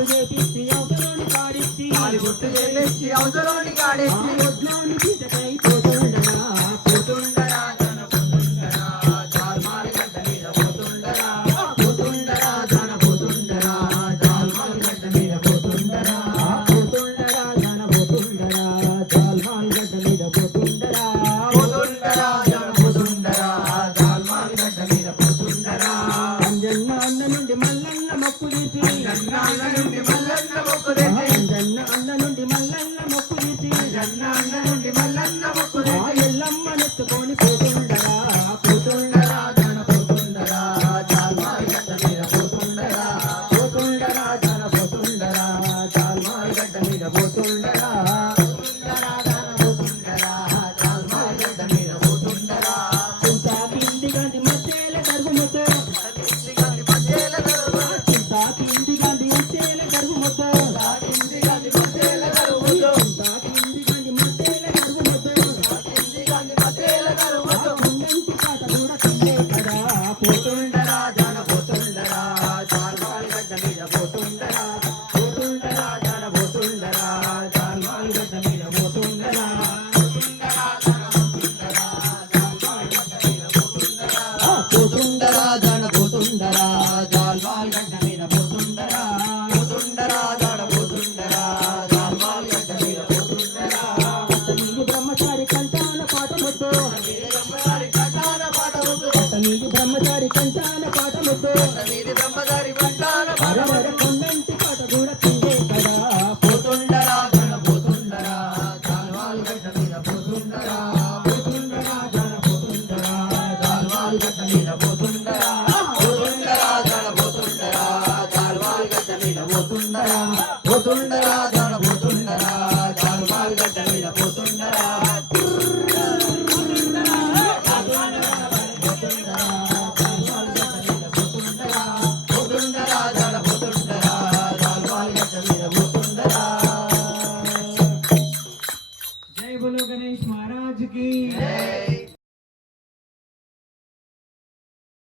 గుట్టు చేపించి అవసరాన్ని కాడిచ్చి గుట్టు చేపించి అవసరాన్ని కాడెచ్చి వడ్లాన్ని పీటకై పోతుండరా పోతుండరా జన పోతుండరా జాల్మారి గడ్డ మీద పోతుండరా పోతుండరా జన పోతుండరా జాల్మారి గడ్డ మీద పోతుండరా పోతుండరా జన పోతుండరా జాల్మాల్ గడ్డ మీద పోతుండరా పోతుండరా జన పోతుండరా జాల్మారి గడ్డ మీద పోతుండరా అంజన్న అన్న నుండి మల్లన్న మొక్కు తీసి జన్నాల నుండి మల్లన్న మొక్కు తెచ్చి అంజన్న అన్న నుండి మల్లన్న మొక్కు తీసి జన్నాల నుండి మల్లన్న మొక్కు ఆ తెచ్చి ఎల్లమ్మనెత్తుకొని పోతుండరా పోతుండరా జన పోతుండరా జాల్మారి గడ్డ మీద పోతుండరా పోతుండరా జన పోతుండరా జాల్మాల్ గడ్డ మీద పోతుండరా పోతుండరా జన పోతుండరా జాల్మారి గడ్డ మీద పోతుండరా చింతా పిండి గంది మధ్యల గర్భముతో ఇంటికి మధ్యల దొరవ చింతా పిండి గంది మధ్యల గర్భముతో